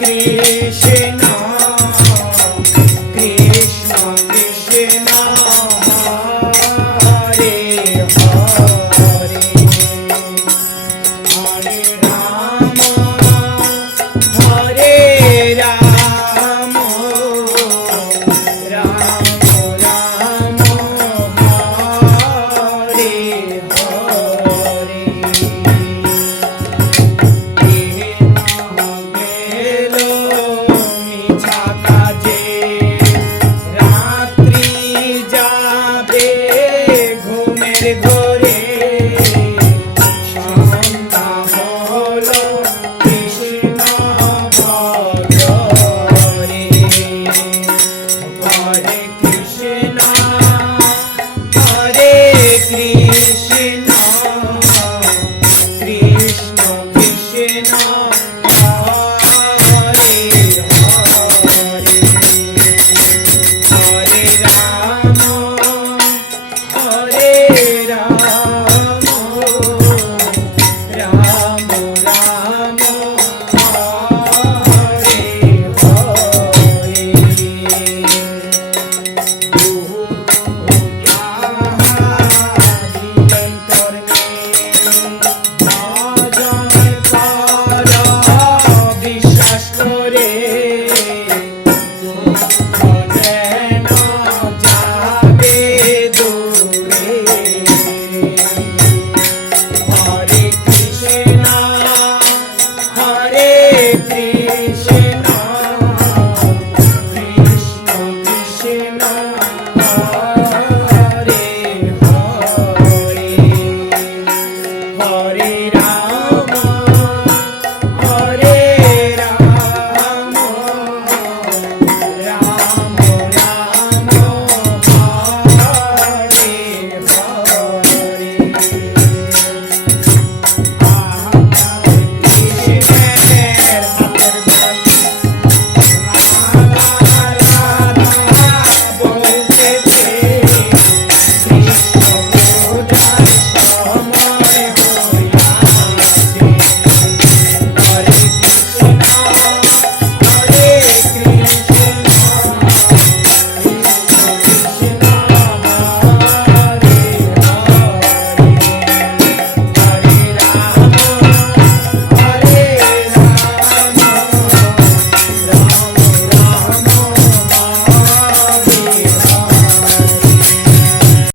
Krishna Krishna Krishna. Hare Krishna.